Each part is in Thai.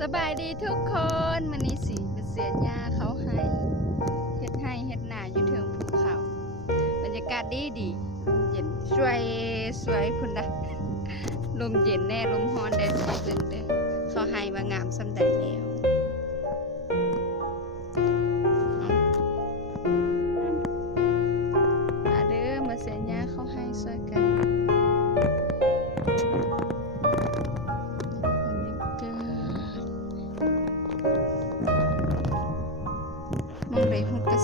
สบายดีทุกคนมันนี้สีเป็นเสียญาเขาให้เฮ็ดให้เฮ็ดหน้าอยู่เทิงภูเขา บรรยากาศดีดีเย็นสวยสวยพุ่นดะลมเย็นแน่ลมฮ้อนแดดสิตึงเด้อเขาให้วางามสำใดแล้ว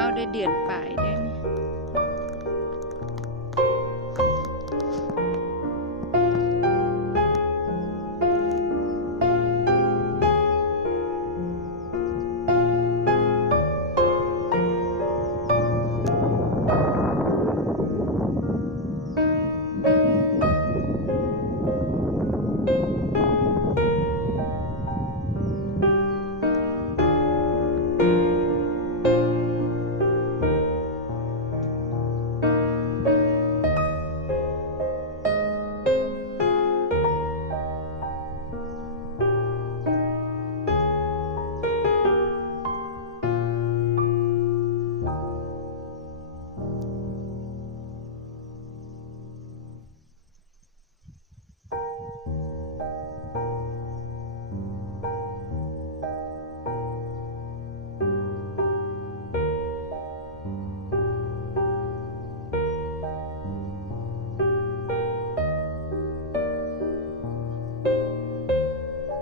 เข้าได้เดือนปลายได้